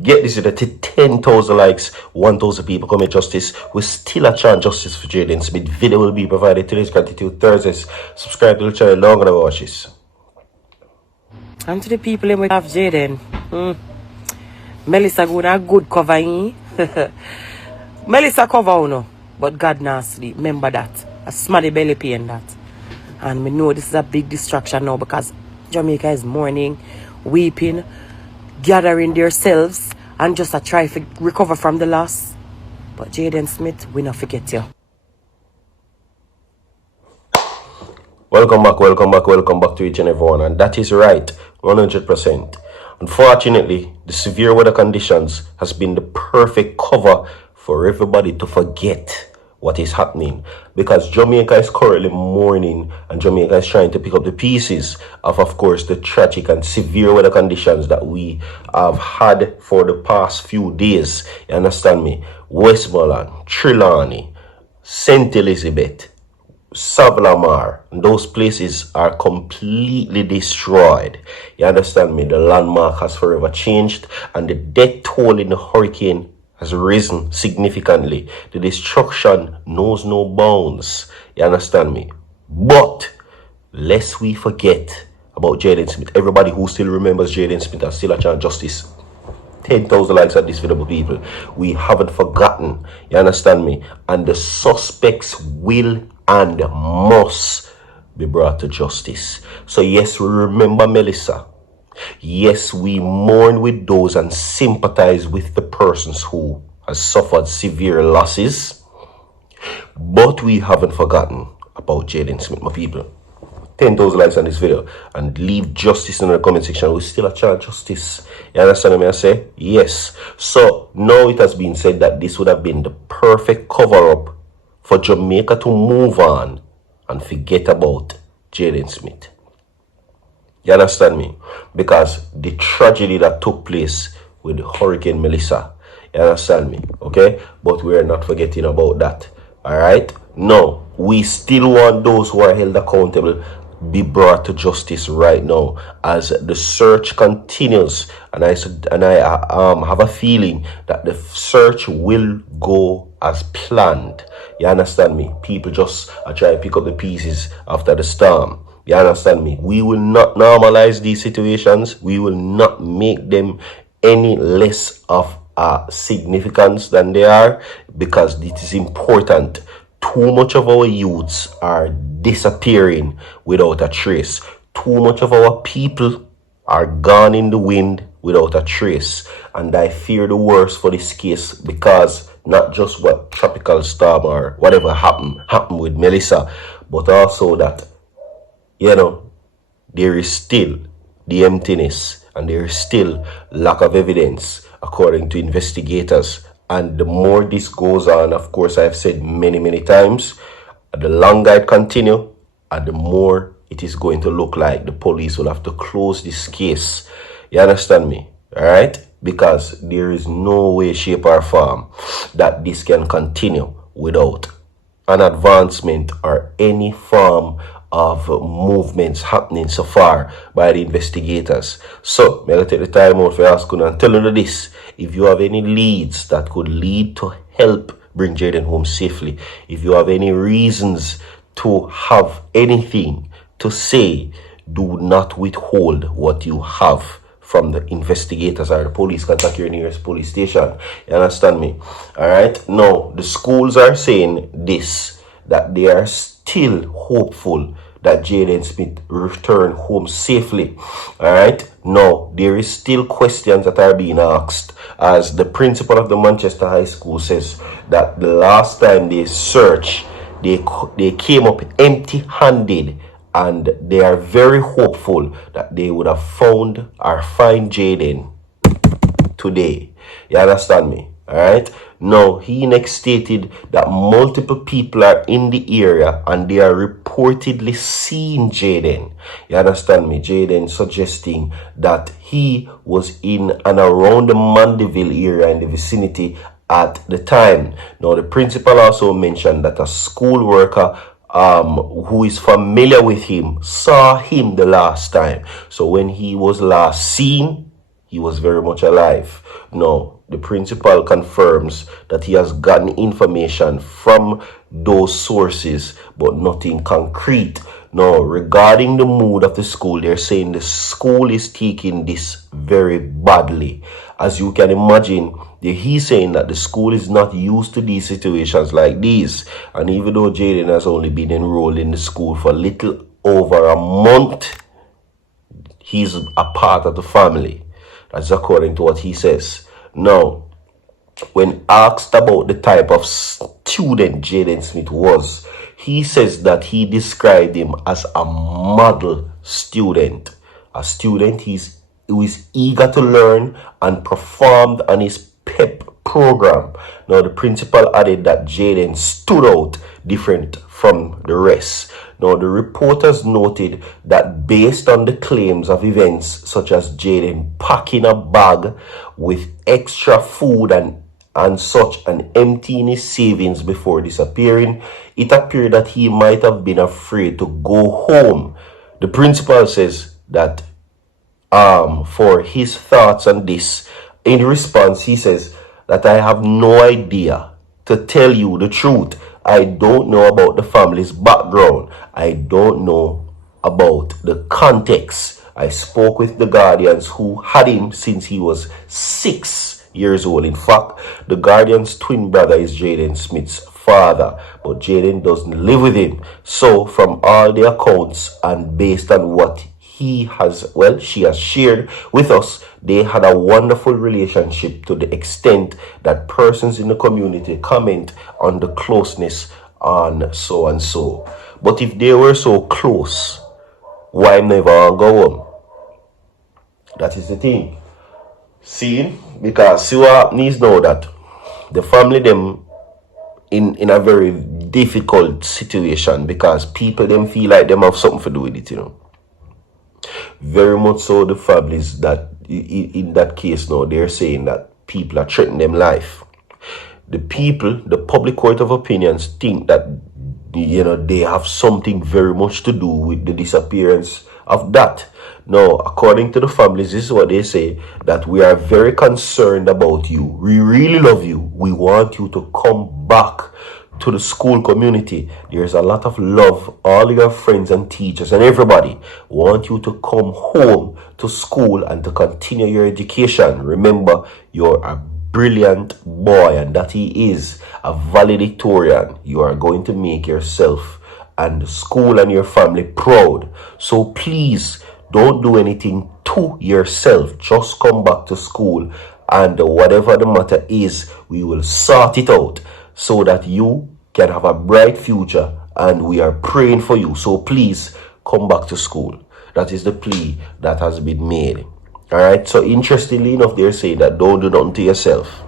Get this to 10,000 likes, 1,000 people commit justice. We still a chant justice for Jayden Smith. Video will be provided today's Gratitude Thursdays. Subscribe to the channel, long and watch this. And to the people in we have Jayden. Melissa gonna a good cover in. Melissa cover uno, but God not sleep. Remember that. A smarty belly pain that. And we know this is a big distraction now because Jamaica is mourning, weeping, gathering themselves and just a try to recover from the loss. But Jayden Smith, we not forget you. Welcome back to each and everyone. And that is right, 100%. Unfortunately, the severe weather conditions has been the perfect cover for everybody to forget what is happening, because Jamaica is currently mourning and Jamaica is trying to pick up the pieces of course, the tragic and severe weather conditions that we have had for the past few days. You understand me? Westmoreland, Trelawney, St. Elizabeth, Savlamar, those places are completely destroyed. You understand me? The landmark has forever changed and the death toll in the hurricane has risen significantly. The destruction knows no bounds. You understand me? But lest we forget about Jayden Smith. Everybody who still remembers Jayden Smith and still a chant justice. 10,000 likes at this video, people. We haven't forgotten. You understand me? And the suspects will and must be brought to justice. So yes, we remember Melissa. Yes, we mourn with those and sympathize with the persons who has suffered severe losses. But we haven't forgotten about Jayden Smith, my people. 10,000 likes on this video and leave justice in the comment section. We still a chant justice. You understand what I say? Yes. So now it has been said that this would have been the perfect cover-up for Jamaica to move on and forget about Jayden Smith. You understand me? Because the tragedy that took place with Hurricane Melissa. You understand me? Okay? But we are not forgetting about that. Alright? No. We still want those who are held accountable be brought to justice right now as the search continues. And I have a feeling that the search will go as planned. You understand me? People just are trying to pick up the pieces after the storm. You understand me? We will not normalize these situations. We will not make them any less of a significance than they are, because it is important. Too much of our youths are disappearing without a trace. Too much of our people are gone in the wind without a trace. And I fear the worst for this case, because not just what tropical storm or whatever happened with Melissa, but also that, you know, there is still the emptiness and there is still lack of evidence according to investigators. And the more this goes on, of course, I've said many times, the longer it continue, and the more it is going to look like the police will have to close this case. You understand me? All right? Because there is no way, shape, or form that this can continue without an advancement or any form of movements happening so far by the investigators. So, I'm going to take the time out for asking and telling you this. If you have any leads that could lead to help bring Jayden home safely, if you have any reasons to have anything to say, do not withhold what you have from the investigators or the police. Contact your nearest police station. You understand me? Alright? Now, the schools are saying this, that they are still hopeful that Jayden Smith return home safely. Alright? Now, there is still questions that are being asked, as the principal of the Manchester High School says that the last time they searched, they came up empty-handed, and they are very hopeful that they would have found or find Jayden today. You understand me? Alright? Now, he next stated that multiple people are in the area and they are reportedly seeing Jayden. You understand me? Jayden suggesting that he was in and around the Mandeville area in the vicinity at the time. Now, the principal also mentioned that a school worker who is familiar with him saw him the last time. So when he was last seen, he was very much alive. No, the principal confirms that he has gotten information from those sources, but nothing concrete. No, regarding the mood of the school, they're saying the school is taking this very badly. As you can imagine, he's saying that the school is not used to these situations like these. And even though Jayden has only been enrolled in the school for a little over a month, he's a part of the family. That's according to what he says. Now, when asked about the type of student Jayden Smith was, he says that he described him as a model student. A student who is eager to learn and performed on his PEP program. Now, the principal added that Jayden stood out different from the rest. Now, the reporters noted that based on the claims of events such as Jayden packing a bag with extra food and such and emptying his savings before disappearing, it appeared that he might have been afraid to go home. The principal says that for his thoughts on this, in response, he says that I have no idea. To tell you the truth, I don't know about the family's background. I don't know about the context. I spoke with the guardians who had him since he was 6 years old. In fact, the guardian's twin brother is Jayden Smith's father, but Jayden doesn't live with him. So, from all the accounts and based on what she has shared with us, they had a wonderful relationship to the extent that persons in the community comment on the closeness on so and so. But if they were so close, why never go home? That is the thing. See, because see what needs know that the family them in a very difficult situation because people them feel like them have something to do with it, Very much so the families that in that case now they're saying that people are threatening them life. The people, the public court of opinions think that they have something very much to do with the disappearance of that. Now, according to the families, this is what they say, that we are very concerned about you. We really love you. We want you to come back to the school community. There's a lot of love. All your friends and teachers and everybody want you to come home to school and to continue your education. Remember, you're a brilliant boy, and that he is a valedictorian. You are going to make yourself and the school and your family proud. So please don't do anything to yourself. Just come back to school, and whatever the matter is, we will sort it out so that you can have a bright future, and we are praying for you. So please come back to school. That is the plea that has been made. All right. So interestingly enough, they're saying that don't do nothing to yourself.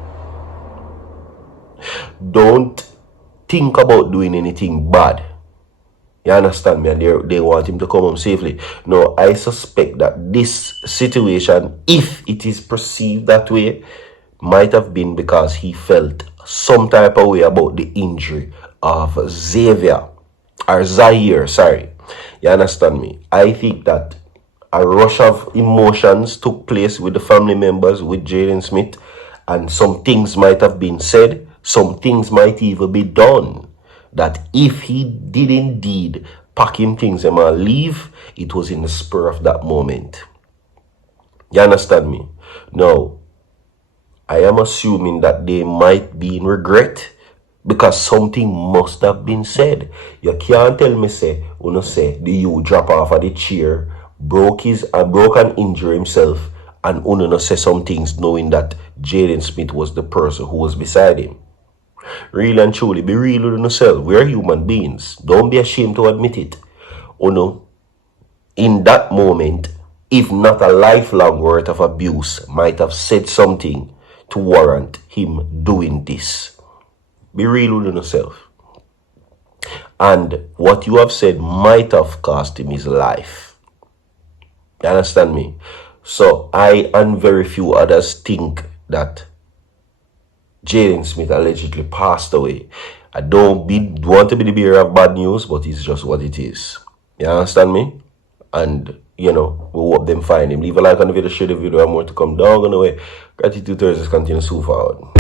Don't think about doing anything bad. You understand me? And they want him to come home safely. No, I suspect that this situation, if it is perceived that way, might have been because he felt some type of way about the injury of Zaire, sorry. You understand me? I think that a rush of emotions took place with the family members, with Jayden Smith, and some things might have been said, some things might even be done, that if he did indeed pack him things and leave, it was in the spur of that moment. You understand me? Now, I am assuming that they might be in regret because something must have been said. You can't tell me say the you drop off of the chair, broke and injured himself, and no say some things knowing that Jayden Smith was the person who was beside him. Really and truly, be real with yourself. We're human beings. Don't be ashamed to admit it. In that moment, if not a lifelong worth of abuse, might have said something to warrant him doing this. Be real with yourself. And what you have said might have cost him his life. You understand me? So I and very few others think that Jayden Smith allegedly passed away. I don't want to be the bearer of bad news, but it's just what it is. You understand me? And we hope them find him. Leave a like on the video, share the video, and more to come down on the way. Gratitude Thursdays continue so forward.